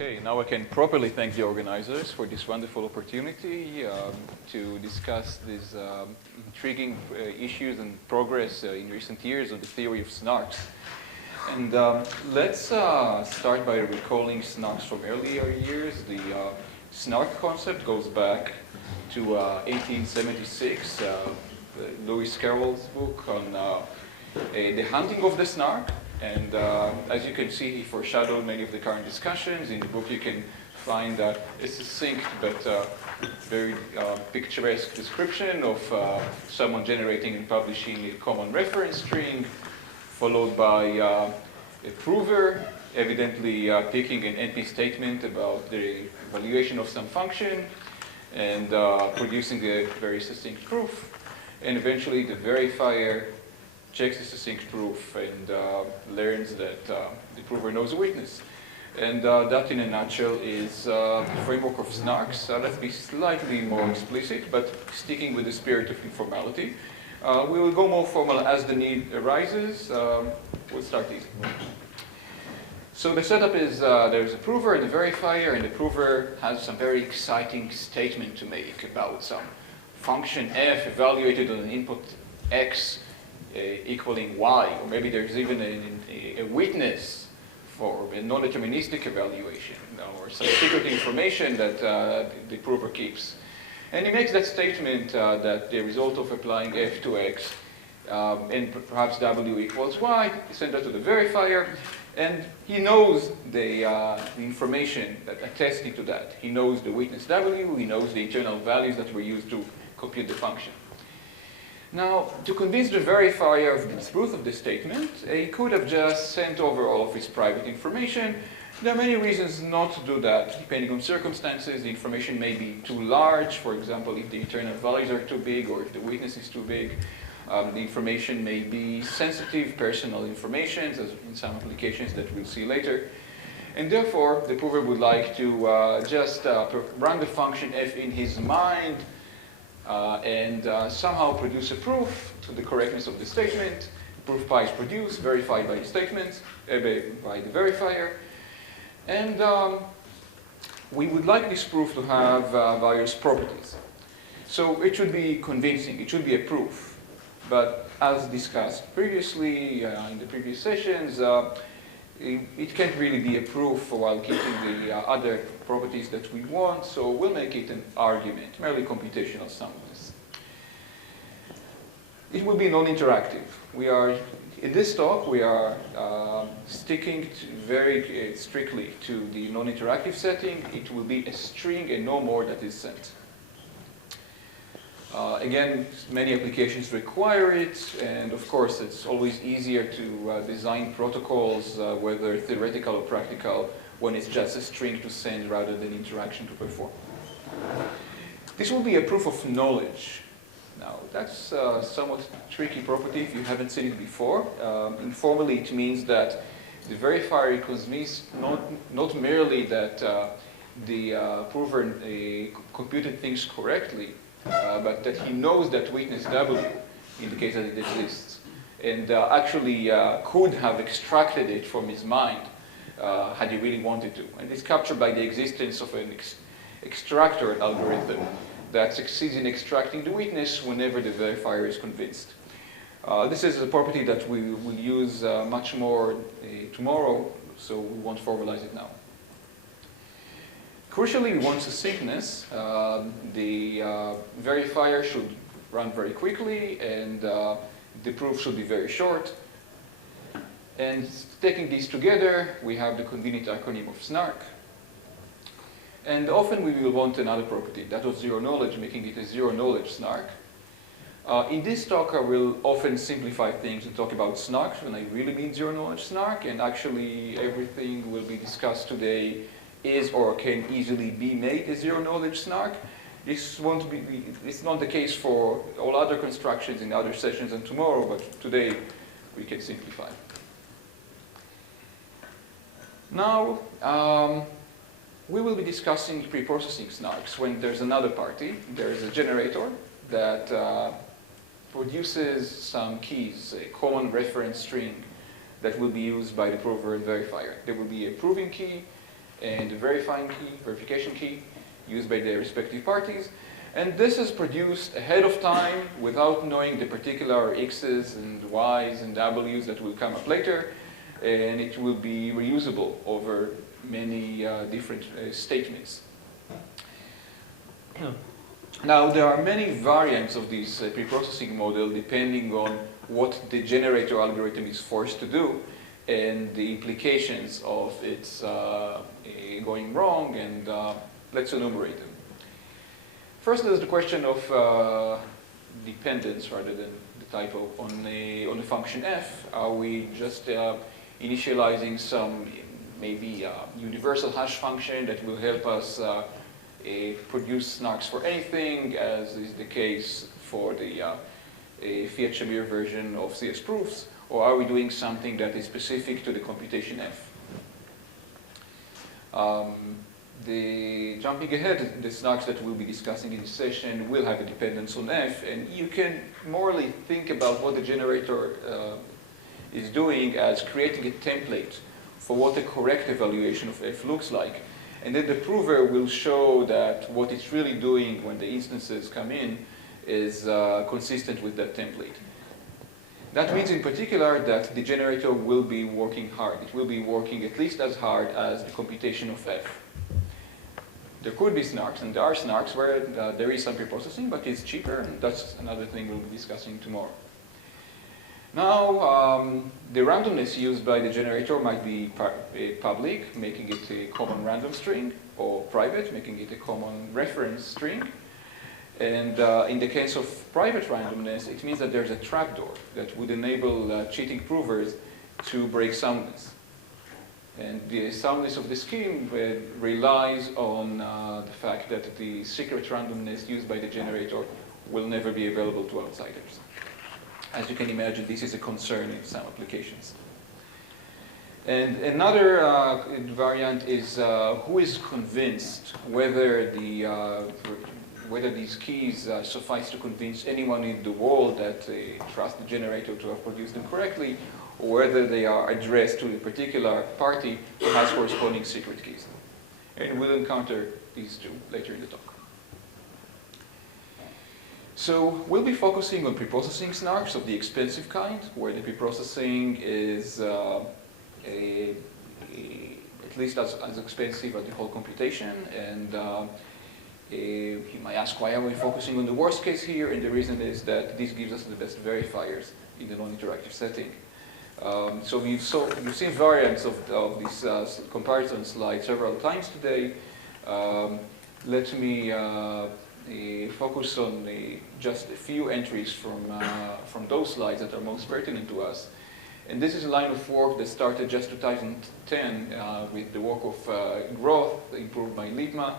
Okay, now I can properly thank the organizers for this wonderful opportunity to discuss these intriguing issues and progress in recent years of the theory of SNARKs. And let's start by recalling SNARKs from earlier years. The SNARK concept goes back to 1876, Lewis Carroll's book on the hunting of the SNARK. And as you can see, he foreshadowed many of the current discussions. In the book, you can find a succinct but very picturesque description of someone generating and publishing a common reference string, followed by a prover, evidently picking an NP statement about the evaluation of some function, and producing a very succinct proof. And eventually, the verifier checks the succinct proof and learns that the prover knows a witness. And that, in a nutshell, is the framework of SNARKs. Let's be slightly more explicit, but sticking with the spirit of informality. We will go more formal as the need arises. We'll start easy. So the setup is there's a prover and a verifier, and the prover has some very exciting statement to make about some function f evaluated on an input x equaling y, or maybe there's even a witness for a non-deterministic evaluation, or some secret information that the prover keeps. And he makes that statement that the result of applying f to x and perhaps w equals y, he sends that to the verifier, and he knows the information that attesting to that. He knows the witness w, he knows the internal values that were used to compute the function. Now, to convince the verifier of the truth of the statement, he could have just sent over all of his private information. There are many reasons not to do that, depending on circumstances. The information may be too large, for example, if the internal values are too big or if the witness is too big. The information may be sensitive, personal information, as in some applications that we'll see later. And therefore, the prover would like to just run the function f in his mind, and somehow produce a proof to the correctness of the statement. Proof pi is produced, verified by the statement, by the verifier. And we would like this proof to have various properties. So it should be convincing, it should be a proof. But as discussed previously in the previous sessions, it can't really be a proof while keeping the other properties that we want, so we'll make it an argument, merely computational soundness. It will be non-interactive. In this talk, we are sticking very strictly to the non-interactive setting. It will be a string and no more that is sent. Again, many applications require it, and of course it's always easier to design protocols, whether theoretical or practical, when it's just a string to send rather than interaction to perform. This will be a proof of knowledge. Now, that's a somewhat tricky property if you haven't seen it before. Informally, it means that the verifier convinces not merely that the prover computed things correctly, but that he knows that witness W, in the case that it exists, and actually could have extracted it from his mind had he really wanted to. And it's captured by the existence of an extractor algorithm that succeeds in extracting the witness whenever the verifier is convinced. This is a property that we will use much more tomorrow, so we won't formalize it now. Crucially, we want succinctness. The verifier should run very quickly, and the proof should be very short. And taking these together, we have the convenient acronym of SNARK. And often we will want another property, that of zero knowledge, making it a zero knowledge SNARK. In this talk, I will often simplify things and talk about SNARKs when I really mean zero knowledge SNARK, and actually everything will be discussed today is or can easily be made a zero knowledge SNARK. It's not the case for all other constructions in other sessions and tomorrow, but today we can simplify. Now, we will be discussing preprocessing SNARKs when there's another party. There's a generator that produces some keys, a common reference string that will be used by the prover and verifier. There will be a proving key and the verification key used by the respective parties. And this is produced ahead of time without knowing the particular x's and y's and w's that will come up later. And it will be reusable over many different statements. Now, there are many variants of this preprocessing model depending on what the generator algorithm is forced to do and the implications of its going wrong, and let's enumerate them. First, there's the question of dependence rather than the typo on the function f. Are we just initializing some maybe universal hash function that will help us produce SNARKs for anything, as is the case for the Fiat-Shamir version of CS proofs, or are we doing something that is specific to the computation f? Jumping ahead, the SNARKs that we'll be discussing in this session will have a dependence on f, and you can morally think about what the generator is doing as creating a template for what the correct evaluation of f looks like. And then the prover will show that what it's really doing when the instances come in is consistent with that template. That means in particular that the generator will be working hard. It will be working at least as hard as the computation of f. There could be SNARKs, and there are SNARKs where there is some preprocessing, but it's cheaper, and that's another thing we'll be discussing tomorrow. Now, the randomness used by the generator might be public, making it a common random string, or private, making it a common reference string. And in the case of private randomness, it means that there's a trapdoor that would enable cheating provers to break soundness. And the soundness of the scheme relies on the fact that the secret randomness used by the generator will never be available to outsiders. As you can imagine, this is a concern in some applications. And another variant is who is convinced whether these keys suffice to convince anyone in the world that trusts the generator to have produced them correctly, or whether they are addressed to a particular party who has corresponding secret keys. And we'll encounter these two later in the talk. So we'll be focusing on preprocessing SNARKs of the expensive kind, where the preprocessing is at least as expensive as the whole computation. And you might ask, why are we focusing on the worst case here? And the reason is that this gives us the best verifiers in the non-interactive setting. So you've seen variants of this comparison slide several times today. Let me focus on just a few entries from those slides that are most pertinent to us. And this is a line of work that started just 2010 with the work of Groth, improved by Liebma,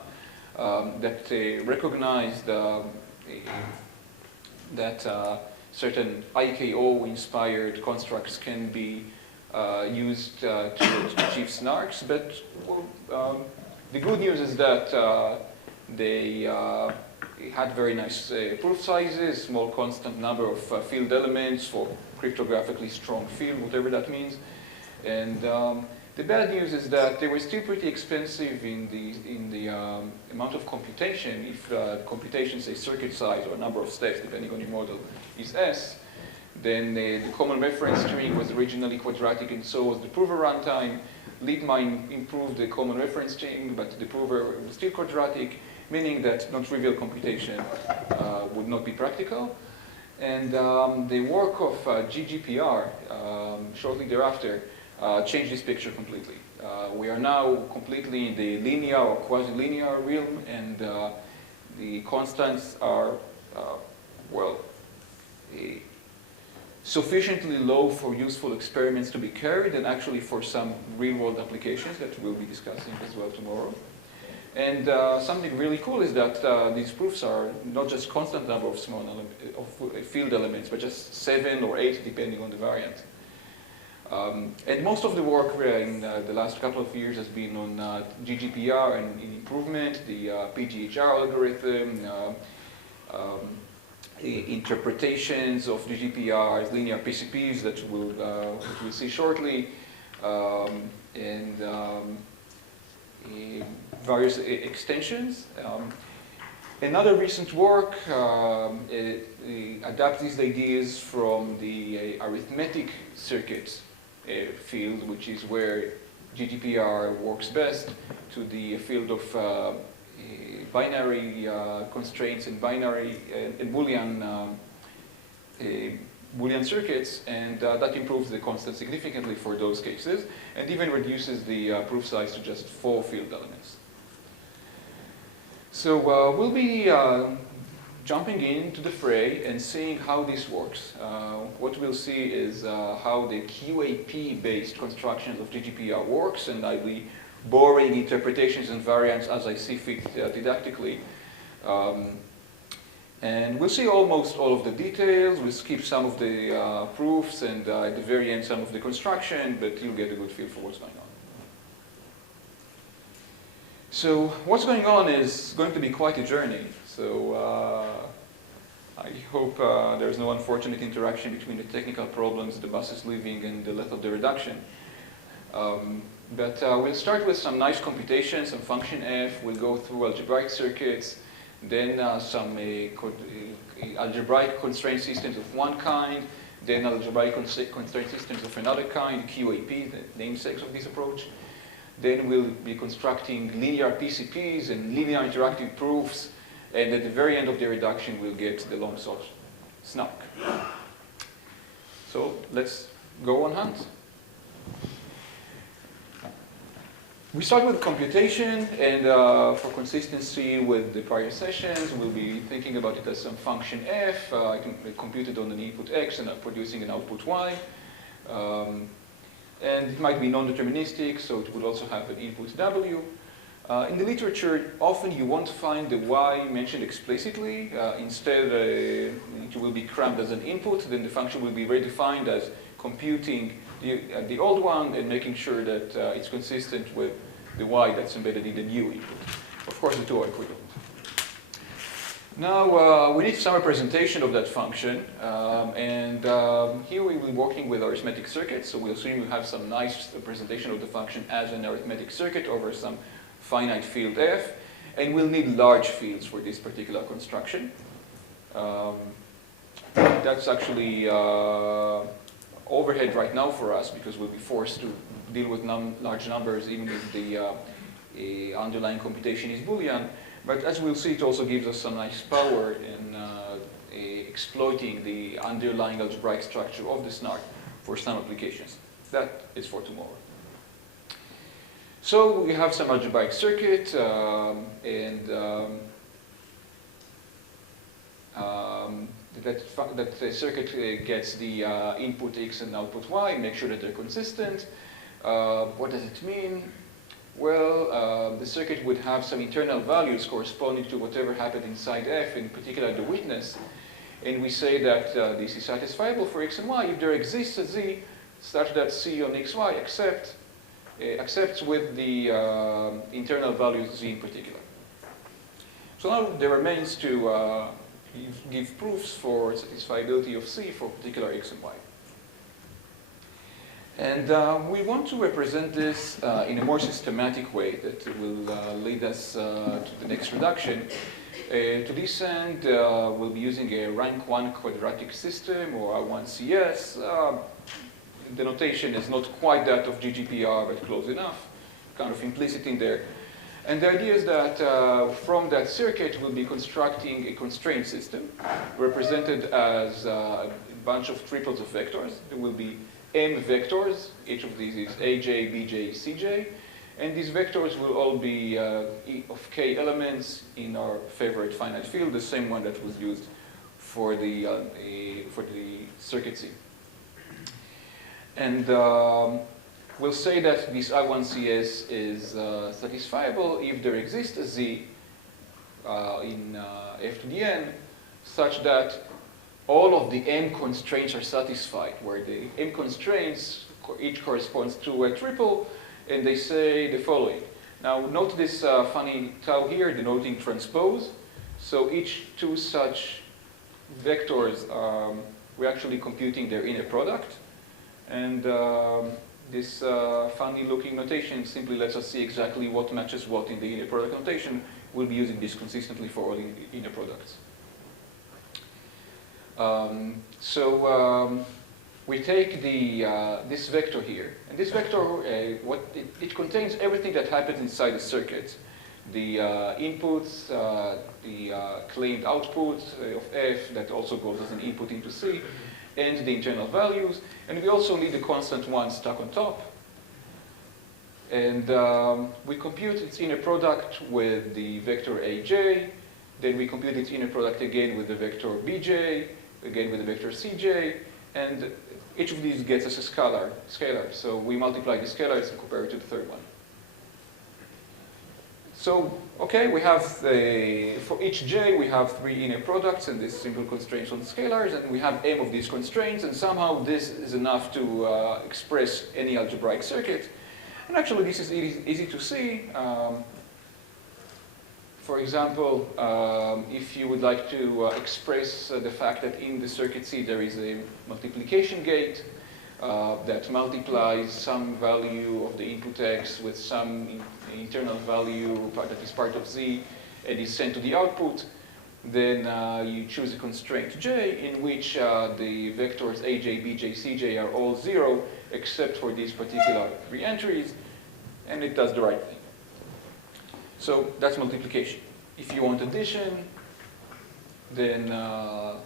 that recognized that certain IKO-inspired constructs can be used to achieve SNARKs. But the good news is that they had very nice proof sizes, small constant number of field elements for cryptographically strong field, whatever that means. And the bad news is that they were still pretty expensive in the amount of computation. If computation, say circuit size or number of steps, depending on your model, is S, then the common reference string was originally quadratic, and so was the prover runtime. Liebma improved the common reference string, but the prover was still quadratic, meaning that non-trivial computation would not be practical. And the work of GGPR, shortly thereafter, changed this picture completely. We are now completely in the linear or quasi-linear realm, and the constants are, sufficiently low for useful experiments to be carried, and actually for some real-world applications that we'll be discussing as well tomorrow. And something really cool is that these proofs are not just constant number of small field elements, but just 7 or 8 depending on the variant. And most of the work in the last couple of years has been on GGPR and improvement, the PGHR algorithm, interpretations of GGPR's linear PCPs that we'll see shortly, and various extensions. Another recent work adapts these ideas from the arithmetic circuits field, which is where GDPR works best, to the field of binary constraints and binary and Boolean circuits, and that improves the constant significantly for those cases, and even reduces the proof size to just 4 field elements. So we'll be jumping into the fray and seeing how this works. What we'll see is how the QAP-based constructions of GDPR works, and I'll be borrowing interpretations and variants as I see fit didactically. And we'll see almost all of the details. We'll skip some of the proofs and at the very end some of the construction, but you'll get a good feel for what's going on. So what's going on is going to be quite a journey. So I hope there's no unfortunate interaction between the technical problems, the buses leaving, and the length of the reduction. But we'll start with some nice computations, some function f. We'll go through algebraic circuits, then some algebraic constraint systems of one kind, then algebraic constraint systems of another kind, QAP, the namesakes of this approach. Then we'll be constructing linear PCPs and linear interactive proofs, and at the very end of the reduction we'll get the long-sought SNARK. So let's go on hunt. We start with computation, and for consistency with the prior sessions, we'll be thinking about it as some function f. I can compute it on an input x and producing an output y. And it might be non-deterministic, so it would also have an input w. In the literature, often you won't find the y mentioned explicitly. Instead, it will be crammed as an input. Then the function will be redefined as computing the old one and making sure that it's consistent with the y that's embedded in the new input. Of course, the two are equivalent. Now, we need some representation of that function, and here we will be working with arithmetic circuits, so we'll assume we have some nice representation of the function as an arithmetic circuit over some finite field f, and we'll need large fields for this particular construction. That's actually overhead right now for us, because we'll be forced to deal with large numbers even if the underlying computation is Boolean. But as we'll see, it also gives us some nice power in exploiting the underlying algebraic structure of the SNARK for some applications. That is for tomorrow. So we have some algebraic circuit, that the circuit gets the input x and output y, make sure that they're consistent. What does it mean? Well, the circuit would have some internal values corresponding to whatever happened inside f, in particular the witness. And we say that this is satisfiable for x and y if there exists a z such that c on xy accepts with the internal values z in particular. So now there remains to give proofs for satisfiability of c for particular x and y. And we want to represent this in a more systematic way that will lead us to the next reduction. To this end, we'll be using a rank 1 quadratic system, or R1CS. The notation is not quite that of GDPR, but close enough, kind of implicit in there. And the idea is that from that circuit, we'll be constructing a constraint system represented as a bunch of triples of vectors. There will be m vectors. Each of these is aj, bj, cj. And these vectors will all be of k elements in our favorite finite field, the same one that was used for the circuit C. And we'll say that this I1CS is satisfiable if there exists a z in f to the n such that all of the m constraints are satisfied, where the m constraints each corresponds to a triple, and they say the following. Now note this funny tau here denoting transpose. So each two such vectors, we're actually computing their inner product. And this funny-looking notation simply lets us see exactly what matches what in the inner product notation. We'll be using this consistently for all inner products. We take this vector here, and this vector, it contains everything that happens inside the circuit. The inputs, the claimed output of F that also goes as an input into C, and the internal values. And we also need the constant 1 stuck on top. And we compute its inner product with the vector Aj. Then we compute its inner product again with the vector Bj, again with the vector Cj. And each of these gets us a scalar. So we multiply the scalars and compare it to the third one. So, okay, we have, for each j, we have 3 inner products and this simple constraints on the scalars, and we have m of these constraints, and somehow this is enough to express any algebraic circuit. And actually, this is easy to see. For example, if you would like to express the fact that in the circuit C there is a multiplication gate that multiplies some value of the input X with some internal value that is part of Z and is sent to the output, then you choose a constraint J in which the vectors Aj, Bj, Cj are all 0 except for these particular 3 entries, and it does the right thing. So that's multiplication. If you want addition, then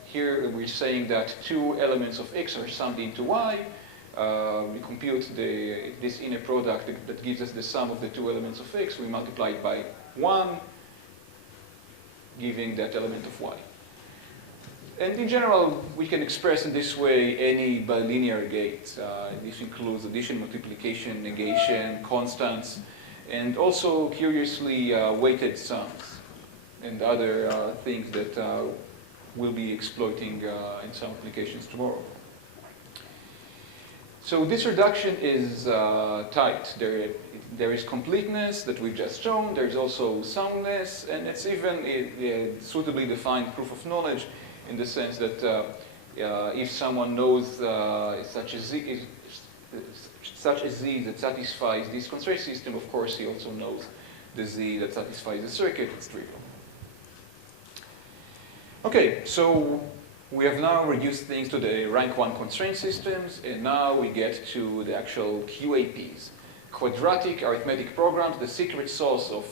here we're saying that 2 elements of X are summed into Y. We compute this inner product that gives us the sum of the 2 elements of X. We multiply it by 1, giving that element of Y. And in general, we can express in this way any bilinear gate. This includes addition, multiplication, negation, constants, and also, curiously, weighted sums and other things that we'll be exploiting in some applications tomorrow. So this reduction is tight. There is completeness that we've just shown. There's also soundness, and it's even a suitably defined proof of knowledge in the sense that if someone knows such a Z that satisfies this constraint system, of course he also knows the Z that satisfies the circuit. It's trivial. Okay, so we have now reduced things to the rank 1 constraint systems, and now we get to the actual QAPs, quadratic arithmetic programs, the secret sauce of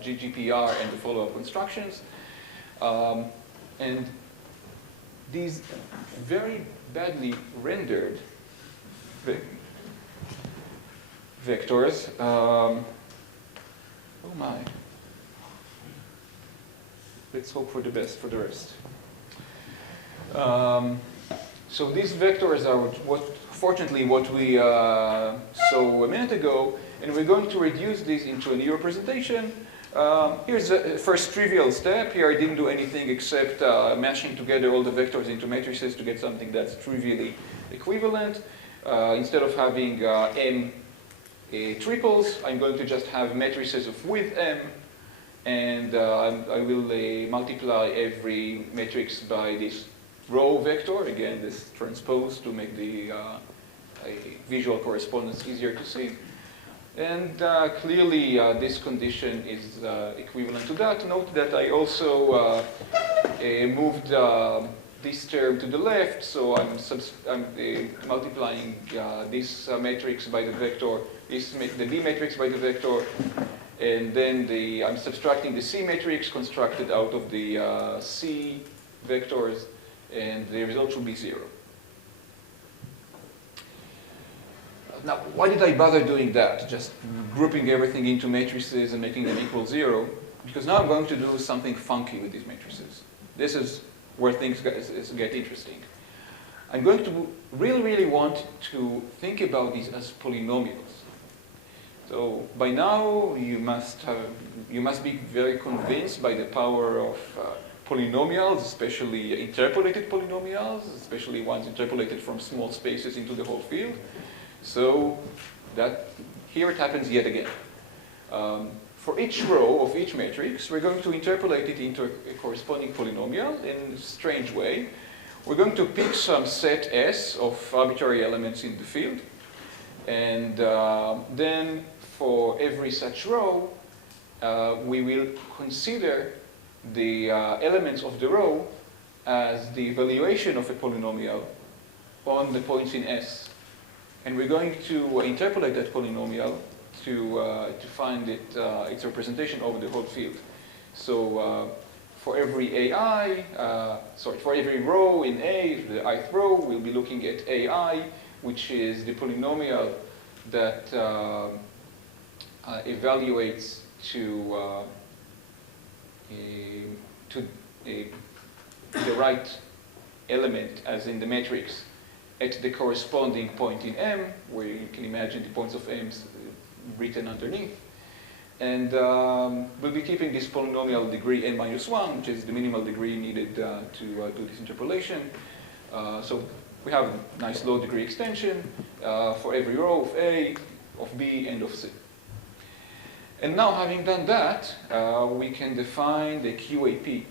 GGPR and the follow-up constructions. And these very badly rendered vectors, oh my, let's hope for the best for the rest. So these vectors are fortunately what we saw a minute ago, and we're going to reduce this into a new representation. Here's the first trivial step. Here I didn't do anything except mashing together all the vectors into matrices to get something that's trivially equivalent. Instead of having m triples, I'm going to just have matrices of width m, and I will multiply every matrix by this row vector, again this transpose to make the visual correspondence easier to see. And clearly this condition is equivalent to that. Note that I also moved this term to the left, so I'm multiplying this matrix by the vector, the B matrix by the vector, and then I'm subtracting the C matrix constructed out of the C vectors, and the result should be 0. Now, why did I bother doing that? Just grouping everything into matrices and making them equal 0? Because now I'm going to do something funky with these matrices. This is where things get interesting. I'm going to really want to think about these as polynomials. So by now you must be very convinced by the power of polynomials, especially interpolated polynomials, especially ones interpolated from small spaces into the whole field. So that here it happens yet again. For each row of each matrix, we're going to interpolate it into a corresponding polynomial in a strange way. We're going to pick some set S of arbitrary elements in the field. And then for every such row, we will consider the elements of the row as the evaluation of a polynomial on the points in S. And we're going to interpolate that polynomial to find its representation over the whole field. So for every AI, for every row in A, the ith row, we'll be looking at AI, which is the polynomial that evaluates to the right element, as in the matrix, at the corresponding point in M, where you can imagine the points of M written underneath. And we'll be keeping this polynomial degree n minus 1, which is the minimal degree needed to do this interpolation. So we have a nice low degree extension for every row of A, of B, and of C. And now, having done that, we can define the QAP,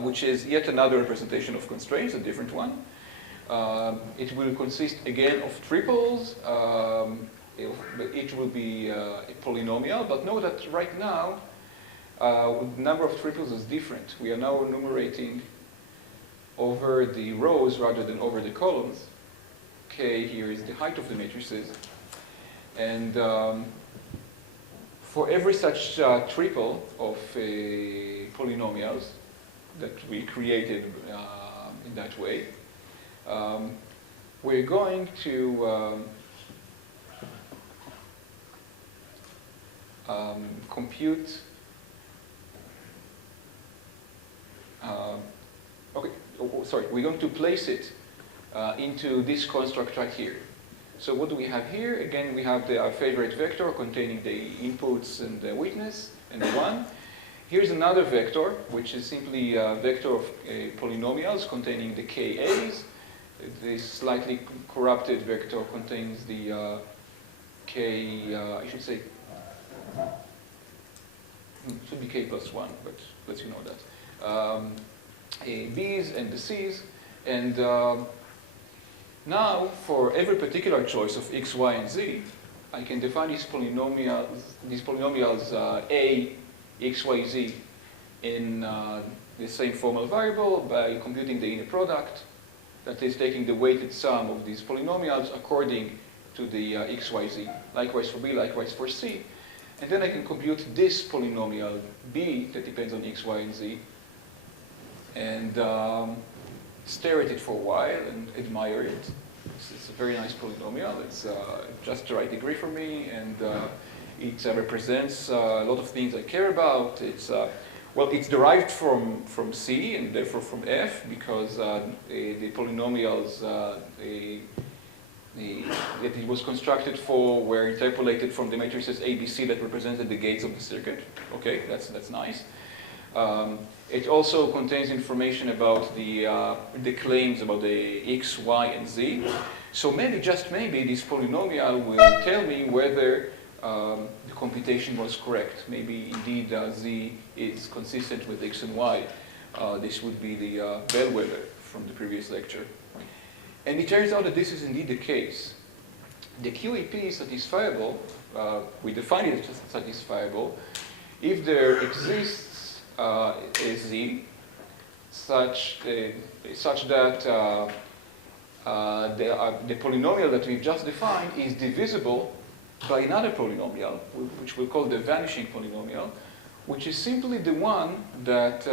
which is yet another representation of constraints, a different one. It will consist again of triples. Each will be a polynomial, but know that right now, the number of triples is different. We are now enumerating over the rows rather than over the columns. K here is the height of the matrices. And for every such triple of polynomials that we created in that way, we're going to compute we're going to place it into this construct right here. So what do we have here? Again, we have our favorite vector containing the inputs and the witness and the 1. Here's another vector, which is simply a vector of polynomials containing the KAs. This slightly corrupted vector contains the I should say, it should be K plus 1, but let you know that. B's and the C's. And now, for every particular choice of X, Y, and Z, I can define these polynomials A, X, Y, Z in the same formal variable by computing the inner product, that is taking the weighted sum of these polynomials according to the X, Y, Z. Likewise for B, likewise for C. And then I can compute this polynomial B that depends on X, Y, and Z, and stare at it for a while and admire it. It's a very nice polynomial. It's just the right degree for me, and it represents a lot of things I care about. It's well, it's derived from C and therefore from F, because the polynomials that it was constructed for were interpolated from the matrices ABC that represented the gates of the circuit. Okay, that's nice. It also contains information about the claims about the X, Y, and Z. So maybe, just maybe, this polynomial will tell me whether the computation was correct. Maybe indeed Z is consistent with X and Y. This would be the bellwether from the previous lecture. And it turns out that this is indeed the case. The QAP is satisfiable, we define it as satisfiable, if there exists a Z such that the polynomial that we've just defined is divisible by another polynomial, which we'll call the vanishing polynomial, which is simply the one that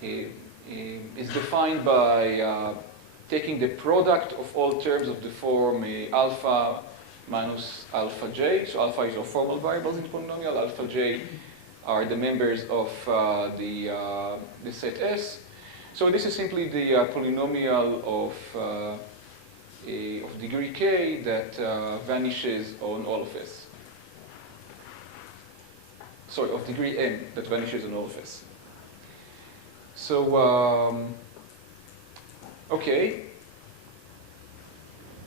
is defined by taking the product of all terms of the form alpha minus alpha j. So alpha is our formal variables in the polynomial, alpha j are the members of the set S. So this is simply the polynomial of degree k that vanishes on all of S. Sorry, of degree n that vanishes on all of S. So, okay,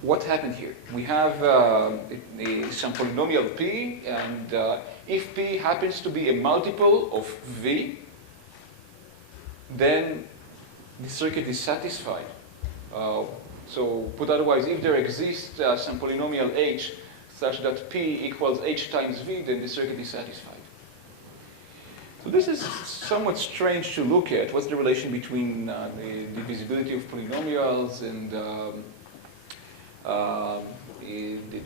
what happened here? We have some polynomial p, and if p happens to be a multiple of v, then the circuit is satisfied. So put otherwise, if there exists some polynomial h such that p equals h times v, then the circuit is satisfied. So this is somewhat strange to look at. What's the relation between the divisibility of polynomials and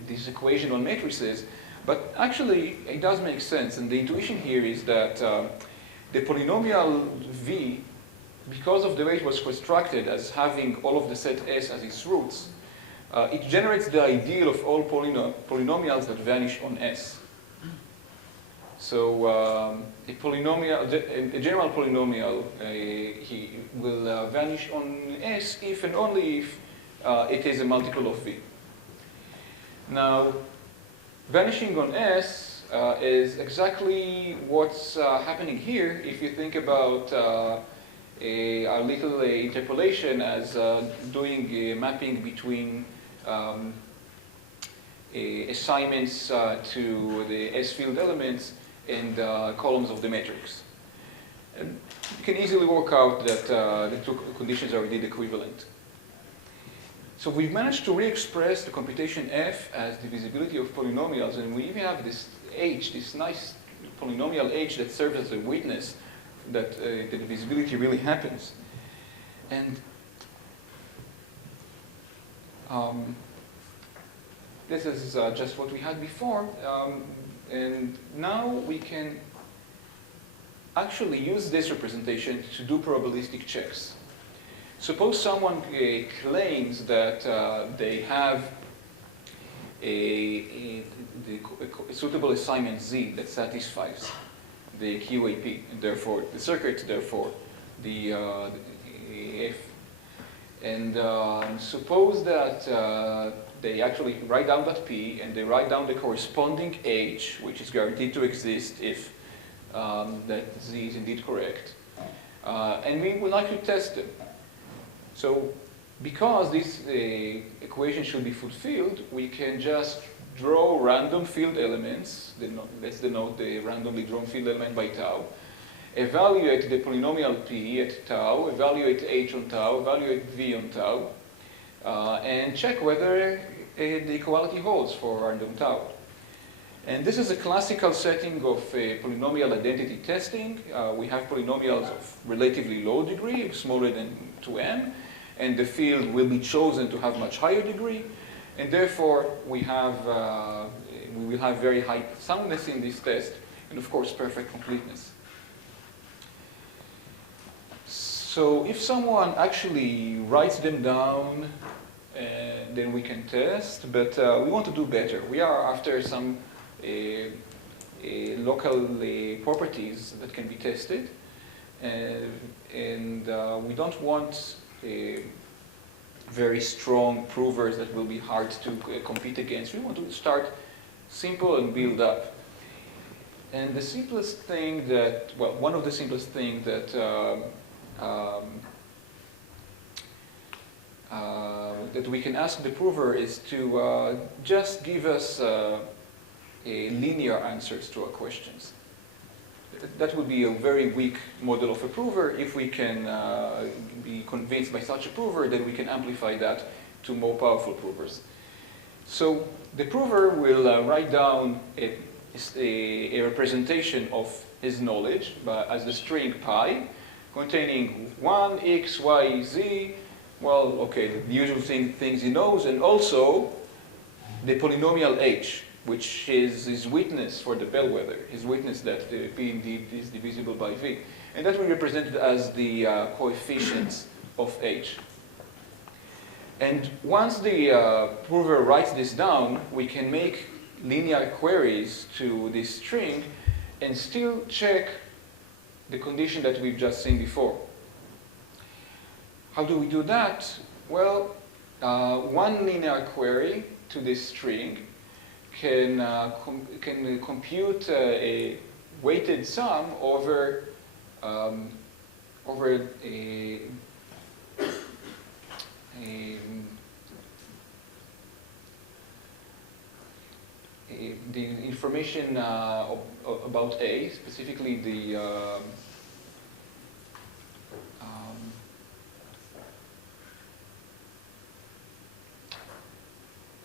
this equation on matrices? But actually, it does make sense. And the intuition here is that the polynomial v, because of the way it was constructed as having all of the set S as its roots, it generates the ideal of all polynomials that vanish on S. So a general polynomial he will vanish on S if and only if it is a multiple of V. Now, vanishing on S is exactly what's happening here if you think about a little interpolation as doing a mapping between assignments to the S field elements and columns of the matrix. And you can easily work out that the two conditions are indeed equivalent. So we've managed to re-express the computation f as divisibility of polynomials, and we even have this h, this nice polynomial h that serves as a witness that the divisibility really happens. And this is just what we had before. And now we can actually use this representation to do probabilistic checks. Suppose someone claims that they have a suitable assignment Z that satisfies the QAP, and therefore the circuit, therefore the F. And suppose that they actually write down that P and they write down the corresponding H, which is guaranteed to exist if that Z is indeed correct. And we would like to test them. So because this equation should be fulfilled, we can just draw random field elements. Let's denote the randomly drawn field element by tau. Evaluate the polynomial P at tau, evaluate H on tau, evaluate V on tau, and check whether the equality holds for random tau. And this is a classical setting of polynomial identity testing. We have polynomials of relatively low degree, smaller than 2n, and the field will be chosen to have much higher degree, and therefore we will have very high soundness in this test, and of course perfect completeness. So if someone actually writes them down, then we can test, but we want to do better. We are after some local properties that can be tested, and we don't want very strong provers that will be hard to compete against. We want to start simple and build up. And the simplest thing that, well, one of the simplest things that that we can ask the prover is to just give us linear answers to our questions. That would be a very weak model of a prover. If we can be convinced by such a prover, then we can amplify that to more powerful provers. So the prover will write down a representation of his knowledge as the string pi, containing 1, x, y, z, well, okay, the usual things he knows, and also the polynomial h, which is his witness for the bellwether, his witness that the P indeed is divisible by V. And that will be represented as the coefficients of H. And once the prover writes this down, we can make linear queries to this string and still check the condition that we've just seen before. How do we do that? Well, one linear query to this string can compute a weighted sum over the information about A, specifically the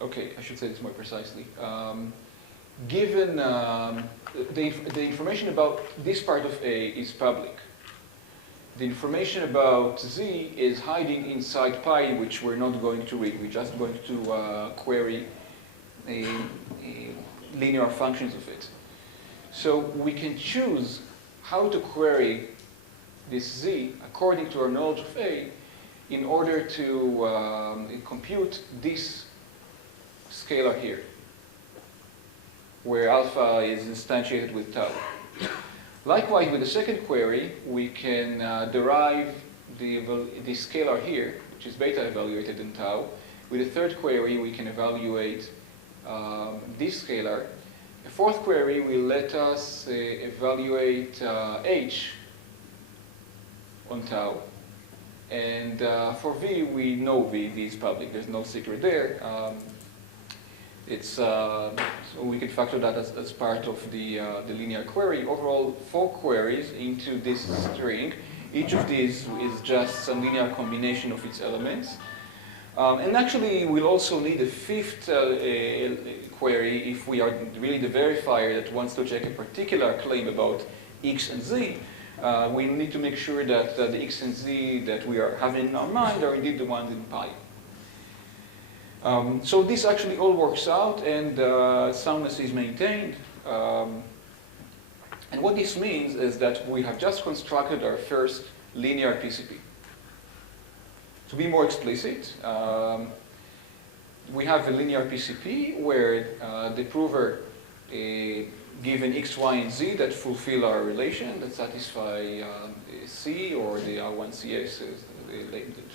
okay, I should say this more precisely. Given the information about this part of A is public, the information about Z is hiding inside pi, which we're not going to read. We're just going to query linear functions of it. So we can choose how to query this Z according to our knowledge of A in order to compute this scalar here, where alpha is instantiated with tau. Likewise, with the second query, we can derive the scalar here, which is beta evaluated in tau. With the third query, we can evaluate this scalar. The fourth query will let us evaluate h on tau. And for V, we know V is public. There's no secret there. So we can factor that as part of the linear query. Overall, 4 queries into this string. Each of these is just some linear combination of its elements. And actually, we'll also need a 5th query if we are really the verifier that wants to check a particular claim about X and Z. We need to make sure that the X and Z that we are having in our mind are indeed the ones in pi. So this actually all works out, and soundness is maintained. And what this means is that we have just constructed our first linear PCP. To be more explicit, we have a linear PCP where the prover given x, y, and z that fulfill our relation, that satisfy C or the R1CS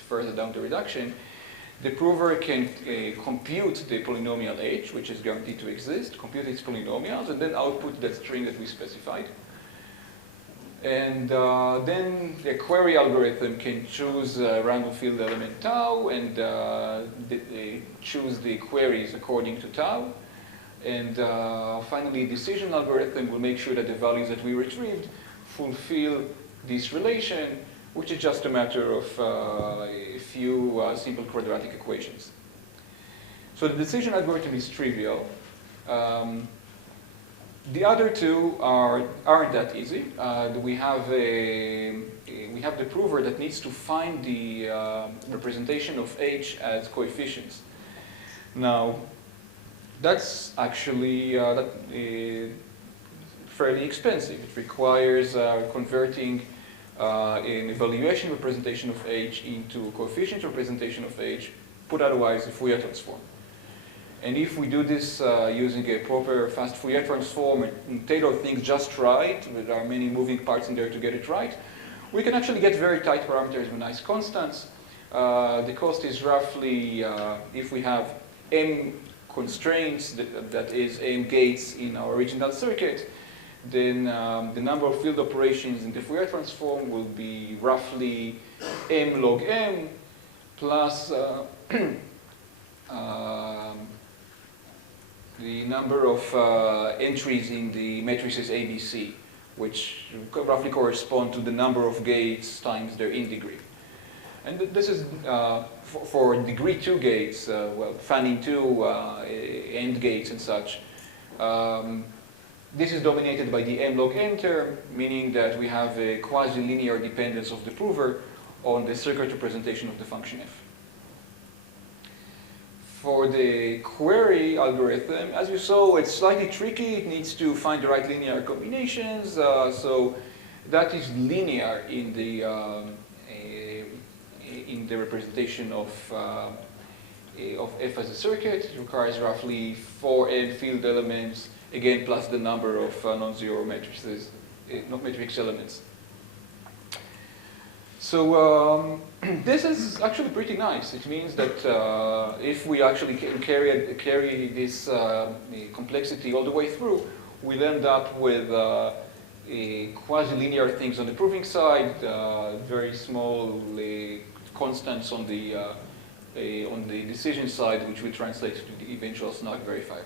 further down the reduction. The prover can compute the polynomial h, which is guaranteed to exist, compute its polynomials, and then output that string that we specified. And then the query algorithm can choose a random field element tau and choose the queries according to tau. And finally, decision algorithm will make sure that the values that we retrieved fulfill this relation, which is just a matter of a few simple quadratic equations. So the decision algorithm is trivial. The other two aren't that easy. We have the prover that needs to find the representation of h as coefficients. Now, that's actually fairly expensive. It requires converting an evaluation representation of h into coefficient representation of h, put otherwise a Fourier transform. And if we do this using a proper fast Fourier transform and tailor things just right, there are many moving parts in there to get it right, we can actually get very tight parameters with nice constants. The cost is roughly, if we have m constraints, that is m gates in our original circuit, then the number of field operations in the Fourier transform will be roughly m log m plus the number of entries in the matrices ABC, which roughly correspond to the number of gates times their in degree. And this is for degree 2 gates, well, fanning 2 AND gates and such. This is dominated by the m log n term, meaning that we have a quasi-linear dependence of the prover on the circuit representation of the function f. For the query algorithm, as you saw, it's slightly tricky. It needs to find the right linear combinations. So that is linear in the representation of f as a circuit. It requires roughly 4n field elements, again, plus the number of non-zero matrices, not matrix elements. So this is actually pretty nice. It means that if we actually can carry this complexity all the way through, we'll end up with quasi-linear things on the proving side, very small constants on the decision side, which will translate to the eventual SNARK verifier.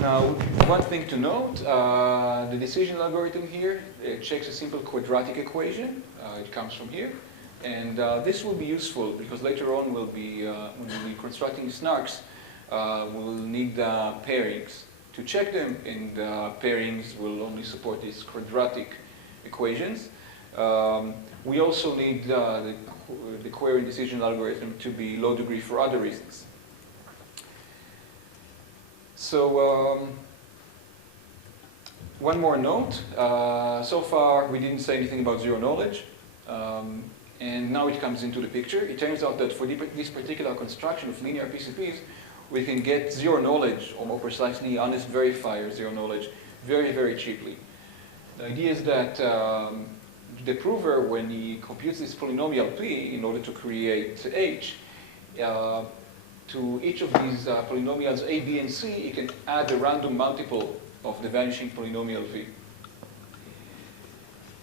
Now, one thing to note, the decision algorithm here checks a simple quadratic equation. It comes from here. And this will be useful because later on when we'll be constructing SNARKs, we'll need pairings to check them, and pairings will only support these quadratic equations. We also need the query decision algorithm to be low degree for other reasons. So one more note. So far we didn't say anything about zero knowledge. And now it comes into the picture. It turns out that for this particular construction of linear PCPs, we can get zero knowledge, or more precisely, honest verifier zero knowledge, very, very cheaply. The idea is that the prover, when he computes this polynomial P in order to create H, to each of these polynomials A, B, and C, he can add a random multiple of the vanishing polynomial V.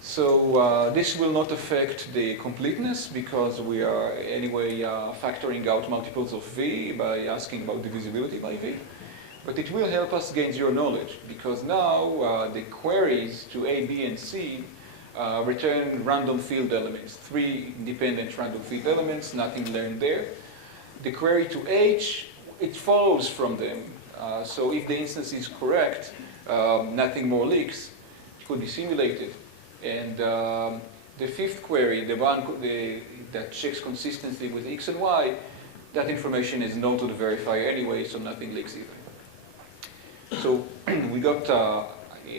So this will not affect the completeness because we are anyway factoring out multiples of V by asking about divisibility by V. But it will help us gain zero knowledge because now the queries to A, B, and C return random field elements, 3 independent random field elements, nothing learned there. The query to H, it follows from them. So if the instance is correct, nothing more leaks. It could be simulated. And the fifth query, the one that checks consistency with X and Y, that information is known to the verifier anyway, so nothing leaks either. So we got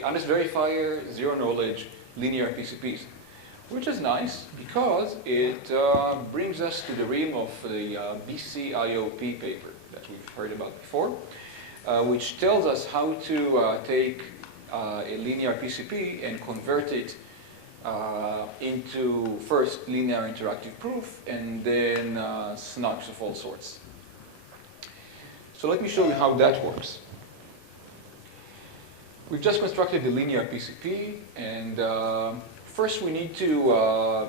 honest verifier, zero knowledge, linear PCPs, which is nice because it brings us to the realm of the BCIOP paper that we've heard about before, which tells us how to take a linear PCP and convert it into first linear interactive proof and then SNARKs of all sorts. So let me show you how that works. We've just constructed the linear PCP, and first we need to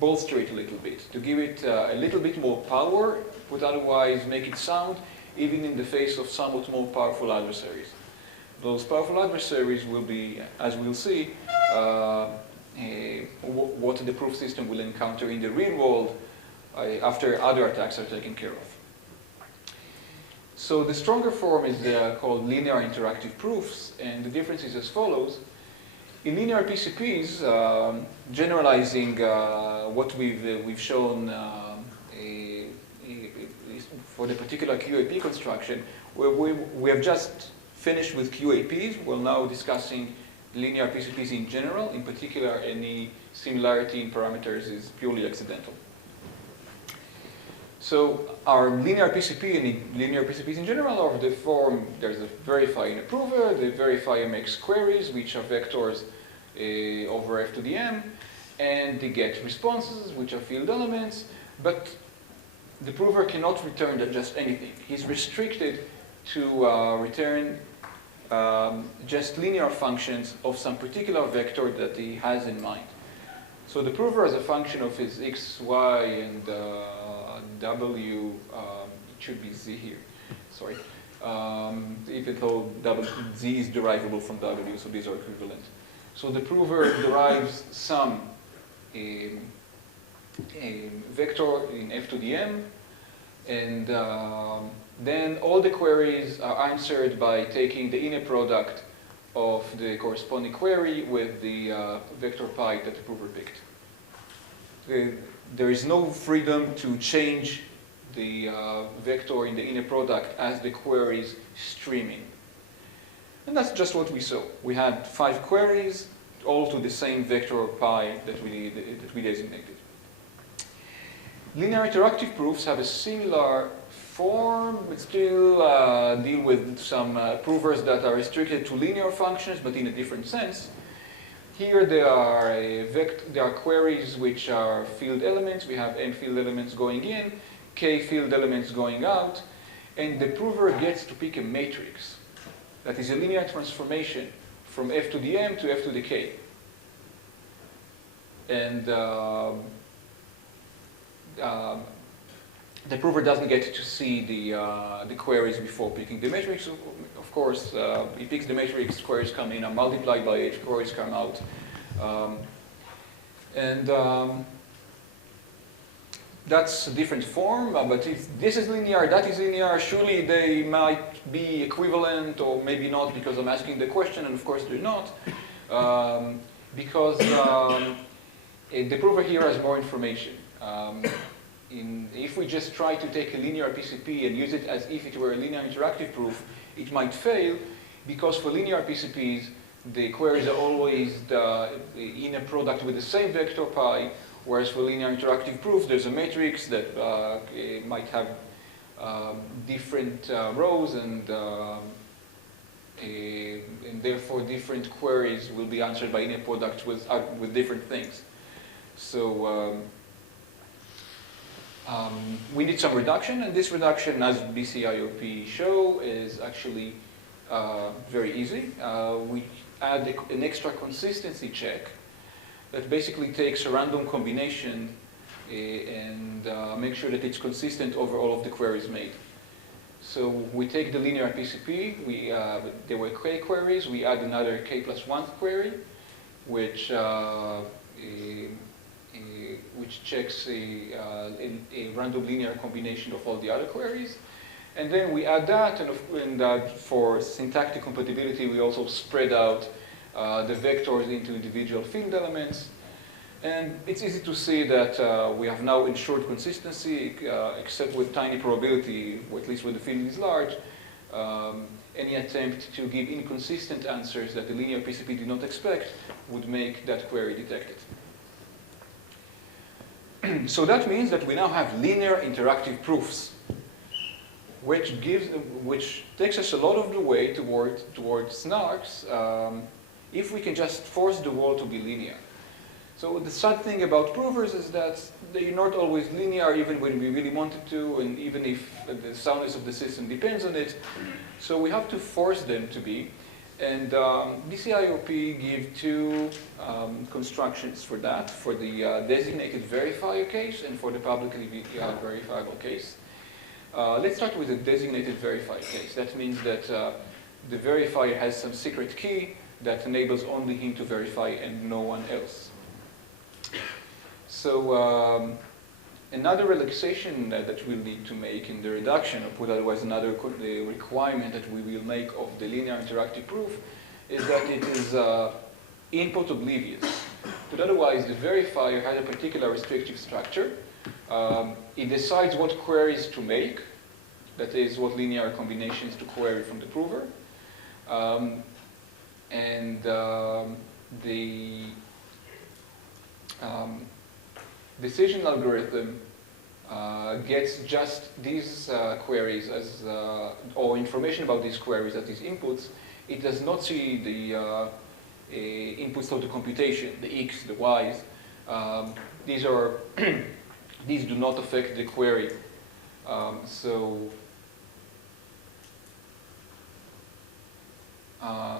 bolster it a little bit, to give it a little bit more power, but otherwise make it sound even in the face of somewhat more powerful adversaries. Those powerful adversaries will be, as we'll see, what the proof system will encounter in the real world after other attacks are taken care of. So the stronger form is called linear interactive proofs, and the difference is as follows. In linear PCPs, generalizing what we've shown for the particular QAP construction, we have just finished with QAPs. We're now discussing linear PCPs in general. In particular, any similarity in parameters is purely accidental. So our linear PCP and linear PCPs in general are of the form, there's a verifier and a prover. The verifier makes queries, which are vectors over F to the M, and they get responses, which are field elements, but the prover cannot return just anything. He's restricted to return just linear functions of some particular vector that he has in mind. So the prover, as a function of his x, y, and w, it should be z here, sorry, even though z is derivable from w, so these are equivalent. So the prover derives some vector in F to the M, and then all the queries are answered by taking the inner product of the corresponding query with the vector pi that the prover picked. There is no freedom to change the vector in the inner product as the queries streaming. And that's just what we saw. We had 5 queries, all to the same vector pi that we designated. Linear interactive proofs have a similar form, but still deal with some provers that are restricted to linear functions, but in a different sense. Here there are queries which are field elements. We have n field elements going in, k field elements going out, and the prover gets to pick a matrix that is a linear transformation from F to the M to F to the k. And the prover doesn't get to see the queries before picking the matrix. Of course, he picks the matrix, queries come in, are multiplied by h, queries come out. that's a different form, but if this is linear, that is linear, surely they might be equivalent, or maybe not, because I'm asking the question, and of course they're not, because the prover here has more information. If we just try to take a linear PCP and use it as if it were a linear interactive proof, it might fail, because for linear PCPs, the queries are always in a product with the same vector pi, whereas for linear interactive proof, there's a matrix that might have different rows, and therefore different queries will be answered by inner products with different things. So we need some reduction, and this reduction, as BCIOP show, is actually very easy. We add an extra consistency check that basically takes a random combination and make sure that it's consistent over all of the queries made. So we take the linear PCP, there were k queries, we add another k+1 query, which checks a random linear combination of all the other queries. And then we add that, and for syntactic compatibility, we also spread out the vectors into individual field elements. And it's easy to see that we have now ensured consistency, except with tiny probability, or at least when the field is large. Any attempt to give inconsistent answers that the linear PCP did not expect would make that query detected. So that means that we now have linear interactive proofs, which takes us a lot of the way towards SNARKs, if we can just force the wall to be linear. So the sad thing about provers is that they're not always linear, even when we really wanted to, and even if the soundness of the system depends on it. So we have to force them to be. And BCIOP give two constructions for that, for the designated verifier case and for the publicly verifiable case. Let's start with the designated verifier case. That means that the verifier has some secret key that enables only him to verify and no one else. So another relaxation that we'll need to make in the reduction, or put otherwise another requirement that we will make of the linear interactive proof, is that it is input oblivious. But otherwise, the verifier has a particular restrictive structure. It decides what queries to make, that is, what linear combinations to query from the prover. The decision algorithm gets just these queries as, or information about these queries as these inputs. It does not see the inputs of the computation, the x, the y's. These are these do not affect the query.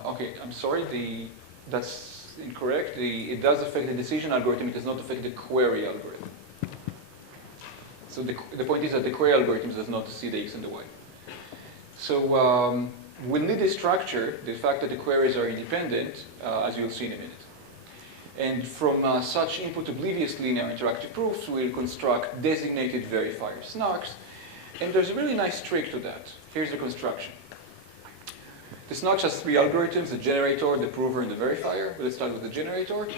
Okay, I'm sorry. That's incorrect. It does affect the decision algorithm. It does not affect the query algorithm. So the point is that the query algorithm does not see the x and the y. So we'll need a structure, the fact that the queries are independent, as you'll see in a minute. And from such input oblivious linear interactive proofs, we'll construct designated verifiers, SNARKs. And there's a really nice trick to that. Here's the construction. The SNARKs has three algorithms: the generator, the prover, and the verifier. Let's start with the generator.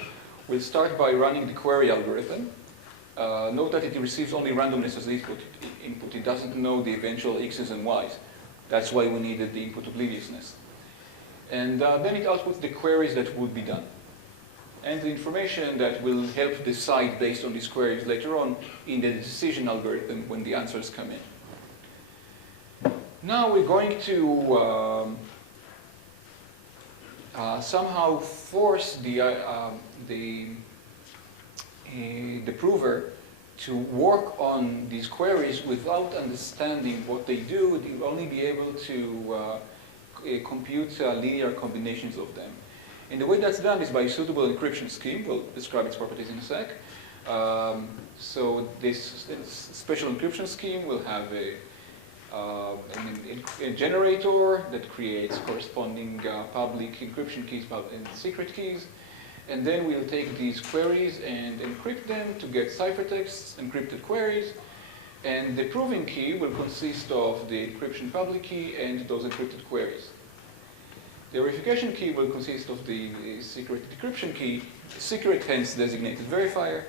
We'll start by running the query algorithm. Note that it receives only randomness as the input. It doesn't know the eventual x's and y's. That's why we needed the input obliviousness. And then it outputs the queries that would be done, and the information that will help decide based on these queries later on in the decision algorithm when the answers come in. Now we're going to somehow force the prover to work on these queries without understanding what they do. They'll only be able to compute linear combinations of them. And the way that's done is by a suitable encryption scheme. We'll describe its properties in a sec. So this special encryption scheme will have a generator that creates corresponding public encryption keys and secret keys. And then we'll take these queries and encrypt them to get ciphertexts, encrypted queries. And the proving key will consist of the encryption public key and those encrypted queries. The verification key will consist of the secret decryption key, secret hence designated verifier,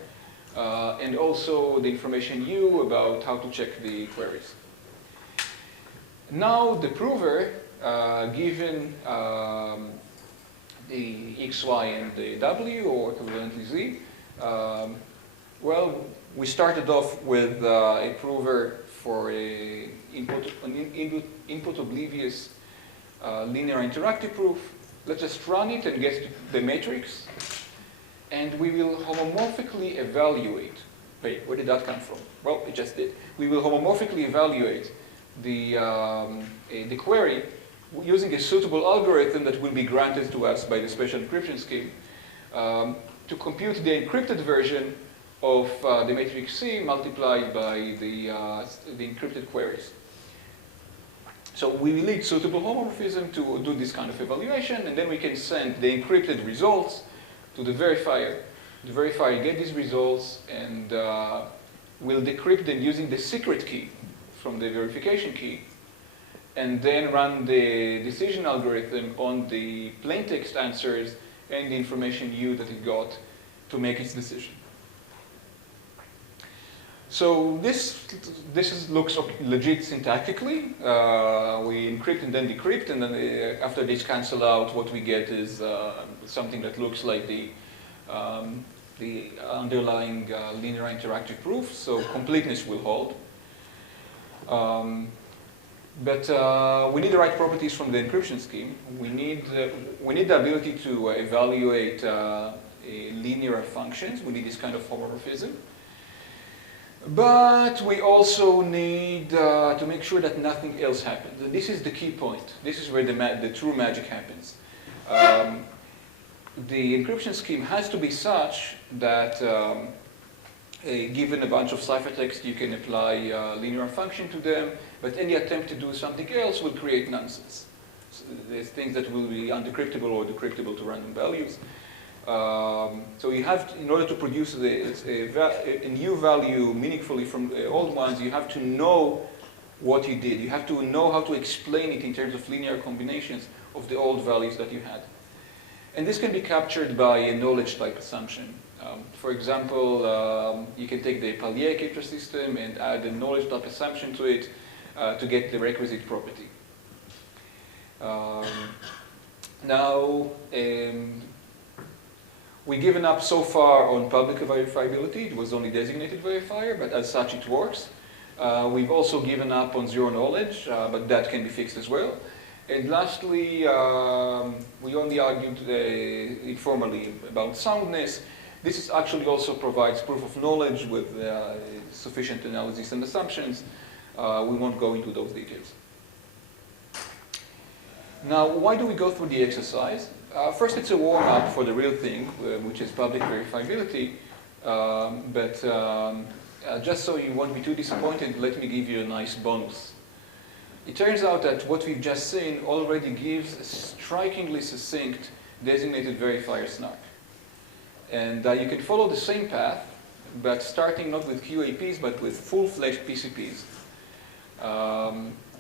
and also the information U about how to check the queries. Now the prover, given the X, Y, and the W, or equivalently Z, well, we started off with a prover for an input oblivious linear interactive proof. Let's just run it and get the matrix. And we will homomorphically evaluate. Wait, where did that come from? Well, it just did. We will homomorphically evaluate the query using a suitable algorithm that will be granted to us by the special encryption scheme to compute the encrypted version of the matrix C multiplied by the encrypted queries. So we will need suitable homomorphism to do this kind of evaluation, and then we can send the encrypted results to the verifier. The verifier gets these results and will decrypt them using the secret key from the verification key, and then run the decision algorithm on the plaintext answers and the information U that it got to make its decision. So this looks legit syntactically. We encrypt and then decrypt, and then after this cancel out, what we get is something that looks like the underlying linear interactive proof. So completeness will hold. But we need the right properties from the encryption scheme. We need the ability to evaluate linear functions. We need this kind of homomorphism. But we also need to make sure that nothing else happens. And this is the key point. This is where the true magic happens. The encryption scheme has to be such that given a bunch of ciphertext, you can apply a linear function to them, but any attempt to do something else will create nonsense. So there's things that will be undecryptable or decryptable to random values. So you have to, in order to produce a new value meaningfully from old ones, you have to know what you did. You have to know how to explain it in terms of linear combinations of the old values that you had. And this can be captured by a knowledge type assumption. For example, you can take the Pallier capture system and add a knowledge type assumption to it to get the requisite property. Now, we've given up so far on public verifiability. It was only designated verifier, but as such it works. We've also given up on zero knowledge, but that can be fixed as well. And lastly, we only argued informally about soundness. This actually also provides proof of knowledge with sufficient analysis and assumptions. We won't go into those details. Now, why do we go through the exercise? First, it's a warm-up for the real thing, which is public verifiability. Just so you won't be too disappointed, let me give you a nice bonus. It turns out that what we've just seen already gives a strikingly succinct designated verifier SNARK. And you can follow the same path, but starting not with QAPs, but with full-fledged PCPs.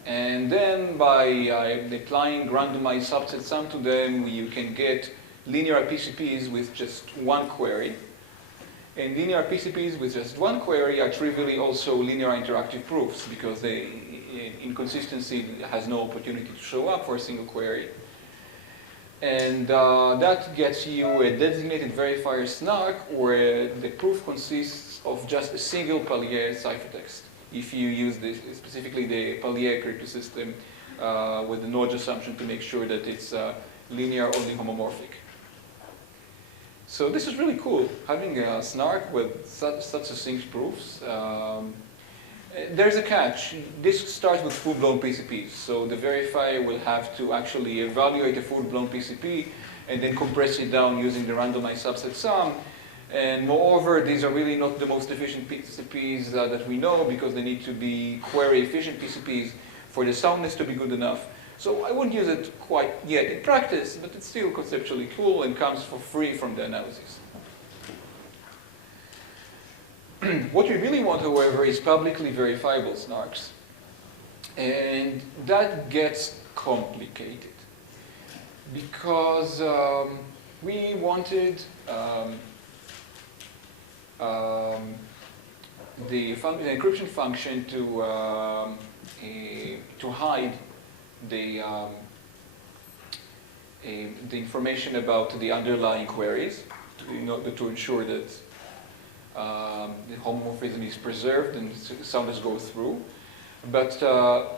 And then by applying randomized subset sum to them, you can get linear PCPs with just one query. And linear PCPs with just one query are trivially also linear interactive proofs because inconsistency has no opportunity to show up for a single query. And that gets you a designated verifier SNARK where the proof consists of just a single Pallier ciphertext. If you use this, specifically the Pallier crypto system with the knowledge assumption to make sure that it's linear only homomorphic. So this is really cool, having a SNARK with such succinct proofs. There's a catch. This starts with full-blown PCPs. So the verifier will have to actually evaluate a full-blown PCP and then compress it down using the randomized subset sum. And moreover, these are really not the most efficient PCPs that we know because they need to be query-efficient PCPs for the soundness to be good enough. So I wouldn't use it quite yet in practice, but it's still conceptually cool and comes for free from the analysis. What we really want, however, is publicly verifiable SNARKs. And that gets complicated because we wanted the encryption function to hide the information about the underlying queries in order to ensure that the homomorphism is preserved and soundness go through. But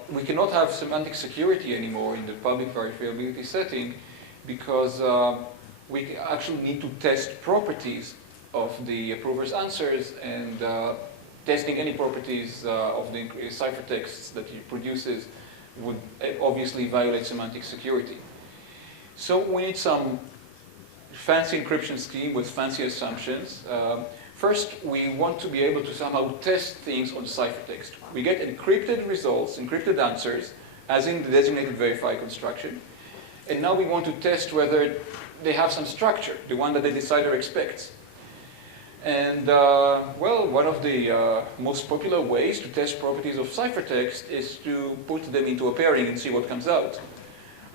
we cannot have semantic security anymore in the public verifiability setting because we actually need to test properties of the approver's answers, and testing any properties of the ciphertexts that it produces would obviously violate semantic security. So we need some fancy encryption scheme with fancy assumptions. First, we want to be able to somehow test things on ciphertext. We get encrypted results, encrypted answers, as in the designated verify construction. And now we want to test whether they have some structure, the one that the decider expects. And, well, one of the most popular ways to test properties of ciphertext is to put them into a pairing and see what comes out.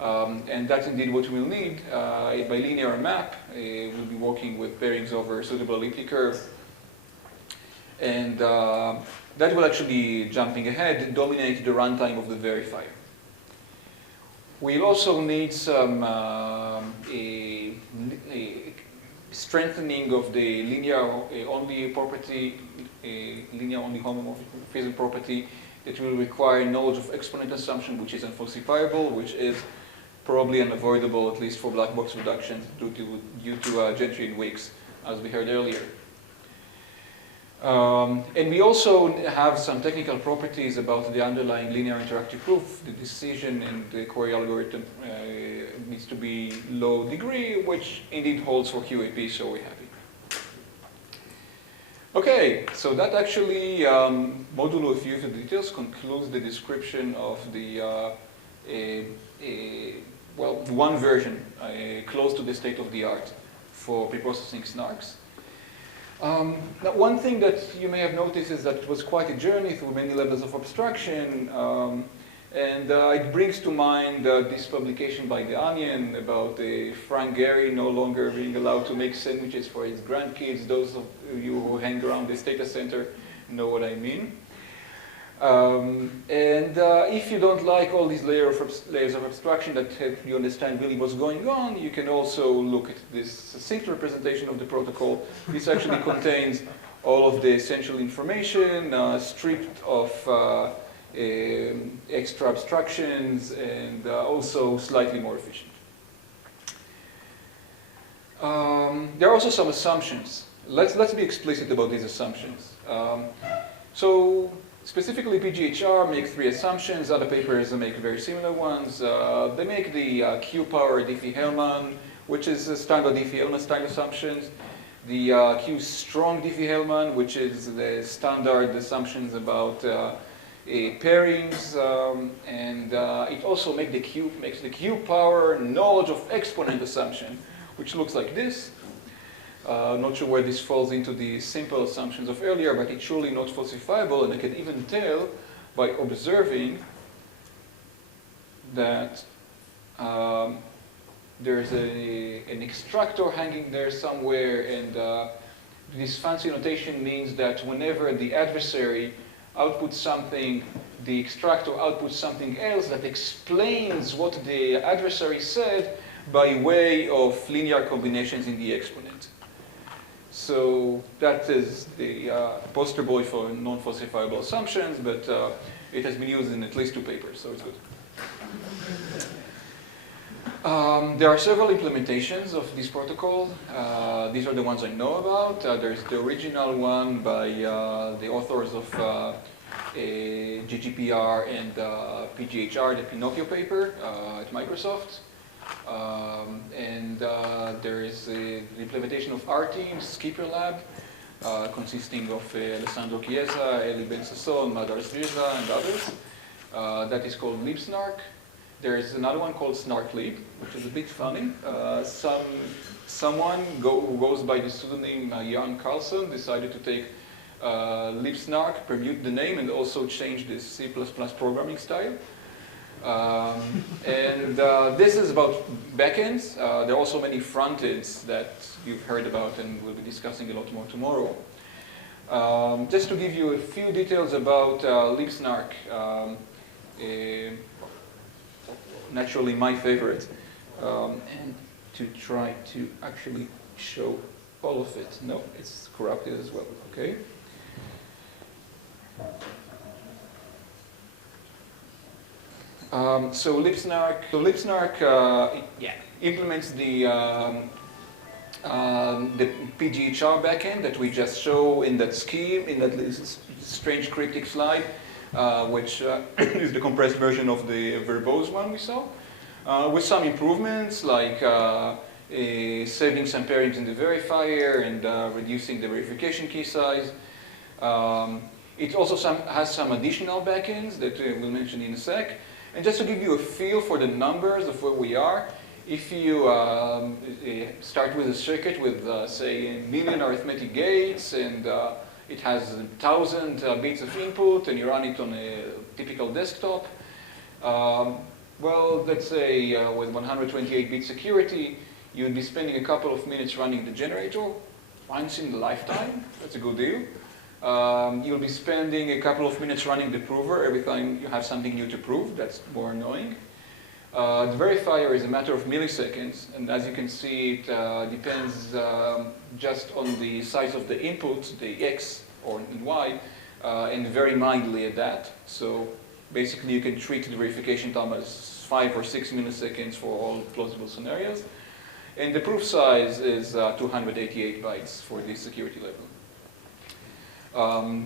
And that's indeed what we'll need. By linear map, we'll be working with pairings over a suitable elliptic curve. And that will actually, jumping ahead, dominate the runtime of the verifier. We'll also need some strengthening of the linear-only property, linear-only homomorphism property that will require knowledge of exponent assumption, which is unfalsifiable, which is probably unavoidable, at least for black box reductions, due to Gentry and Weeks, as we heard earlier. And we also have some technical properties about the underlying linear interactive proof. The decision in the query algorithm needs to be low degree, which indeed holds for QAP, so we're happy. Okay, so that actually, modulo a few of the details, concludes the description of the, well, one version close to the state of the art for preprocessing SNARKs. Now, one thing that you may have noticed is that it was quite a journey through many levels of abstraction, and it brings to mind this publication by The Onion about Frank Gehry no longer being allowed to make sandwiches for his grandkids. Those of you who hang around this data center know what I mean. If you don't like all these layers of abstraction that help you understand really what's going on, you can also look at this succinct representation of the protocol. This actually contains all of the essential information, stripped of extra abstractions, and also slightly more efficient. There are also some assumptions. Let's be explicit about these assumptions. Specifically, PGHR make 3 assumptions. Other papers make very similar ones. They make the Q-power Diffie-Hellman, which is a standard Diffie-Hellman style assumptions. The Q-strong Diffie-Hellman, which is the standard assumptions about pairings. And it also makes the Q-power knowledge of exponent assumption, which looks like this. Not sure where this falls into the simple assumptions of earlier, but it's surely not falsifiable, and I can even tell by observing that there's an extractor hanging there somewhere, and this fancy notation means that whenever the adversary outputs something, the extractor outputs something else that explains what the adversary said by way of linear combinations in the exponent. So that is the poster boy for non-falsifiable assumptions, but it has been used in at least 2 papers, so it's good. There are several implementations of this protocol. These are the ones I know about. There's the original one by the authors of GGPR and PGHR, the Pinocchio paper at Microsoft. There is the implementation of our team, Skipper Lab, consisting of Alessandro Chiesa, Eli Ben-Sasson, Madar Zvirza, and others. That is called LibSNARK. There's another one called SNARK-lib, which is a bit funny. Someone who goes by the pseudonym Jan Carlson decided to take libsnark, permute the name, and also change the C++ programming style. This is about backends. There are also many frontends that you've heard about and we'll be discussing a lot more tomorrow. Just to give you a few details about libsnark, naturally my favorite, and to try to actually show all of it. No, it's corrupted as well, okay? So libsnark implements the PGHR backend that we just show in that scheme, in that strange cryptic slide, which is the compressed version of the verbose one we saw, with some improvements like saving some pairings in the verifier and reducing the verification key size. It also has some additional backends that we'll mention in a sec. And just to give you a feel for the numbers of where we are, if you start with a circuit with, say, 1 million arithmetic gates, and it has 1,000 bits of input, and you run it on a typical desktop, well, let's say with 128-bit security, you'd be spending a couple of minutes running the generator, once in a lifetime. That's a good deal. You'll be spending a couple of minutes running the prover every time you have something new to prove. That's more annoying. The verifier is a matter of milliseconds, and as you can see, it depends just on the size of the input, the X or Y, and very mildly at that. So basically you can treat the verification time as 5 or 6 milliseconds for all plausible scenarios. And the proof size is 288 bytes for this security level.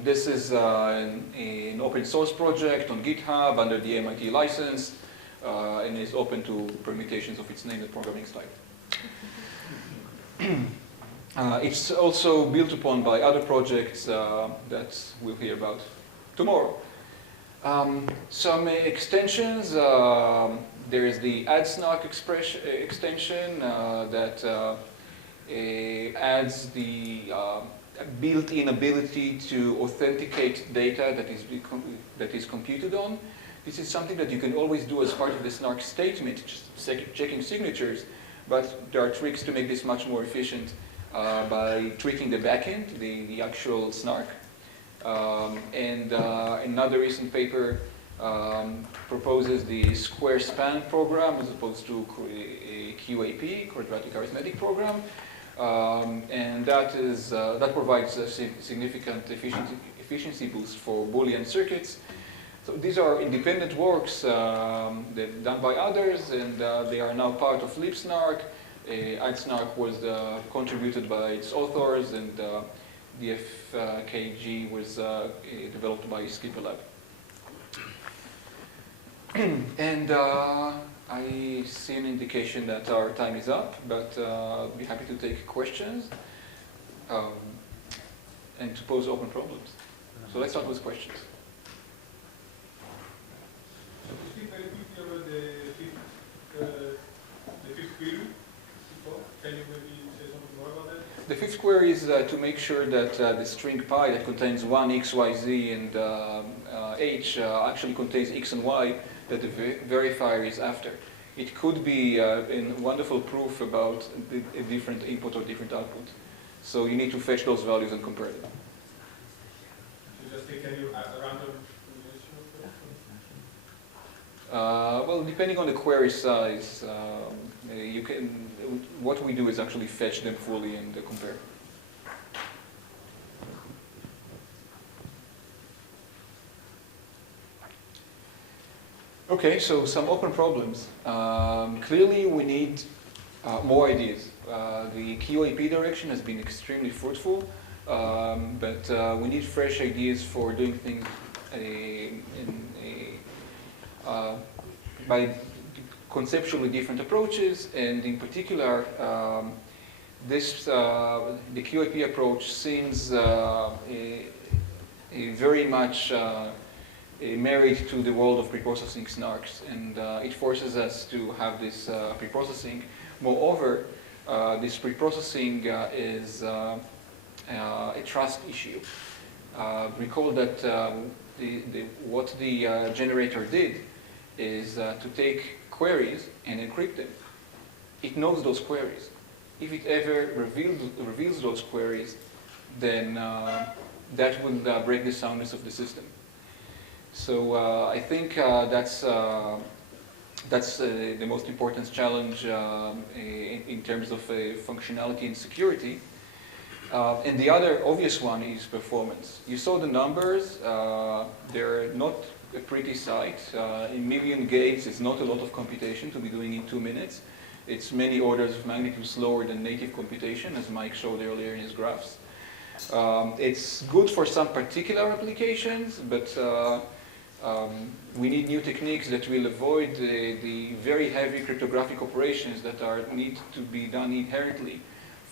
This is an open source project on GitHub under the MIT license, and is open to permutations of its name and programming style. It's also built upon by other projects that we'll hear about tomorrow. Some extensions. There is the add-snark extension that adds the built-in ability to authenticate data that is computed on. This is something that you can always do as part of the SNARK statement, just checking signatures, but there are tricks to make this much more efficient by tweaking the backend, the actual SNARK. Another recent paper proposes the square span program as opposed to a QAP, quadratic arithmetic program. And that provides a significant efficiency boost for Boolean circuits. So these are independent works done by others, and they are now part of libsnark. AddSnark was contributed by its authors, and the FKG was developed by Skipper Lab. And I see an indication that our time is up, but I'll be happy to take questions and to pose open problems. So let's start with questions. Speak very quickly about the fifth query. Can you maybe say something more about that? The fifth query is to make sure that the string pi that contains 1, x, y, z, and h actually contains x and y that the verifier is after. It could be a wonderful proof about a different input or different output. So you need to fetch those values and compare them. You just take any random combination of well, depending on the query size, you can. What we do is actually fetch them fully and compare. Okay, so some open problems. Clearly, we need more ideas. The QAP direction has been extremely fruitful, but we need fresh ideas for doing things by conceptually different approaches, and in particular, the QAP approach seems very much married to the world of preprocessing SNARKs, and it forces us to have this preprocessing. Moreover, this preprocessing is a trust issue. Recall that what the generator did is to take queries and encrypt them. It knows those queries. If it ever reveals those queries, then that will break the soundness of the system. So I think that's the most important challenge in terms of functionality and security. And the other obvious one is performance. You saw the numbers. They're not a pretty sight. In million gates, it's not a lot of computation to be doing in 2 minutes. It's many orders of magnitude slower than native computation, as Mike showed earlier in his graphs. It's good for some particular applications, but we need new techniques that will avoid the very heavy cryptographic operations that need to be done inherently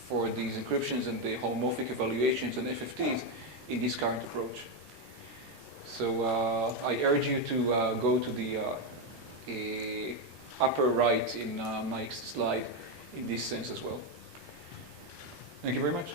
for these encryptions and the homomorphic evaluations and FFTs in this current approach. So I urge you to go to the upper right in Mike's slide in this sense as well. Thank you very much.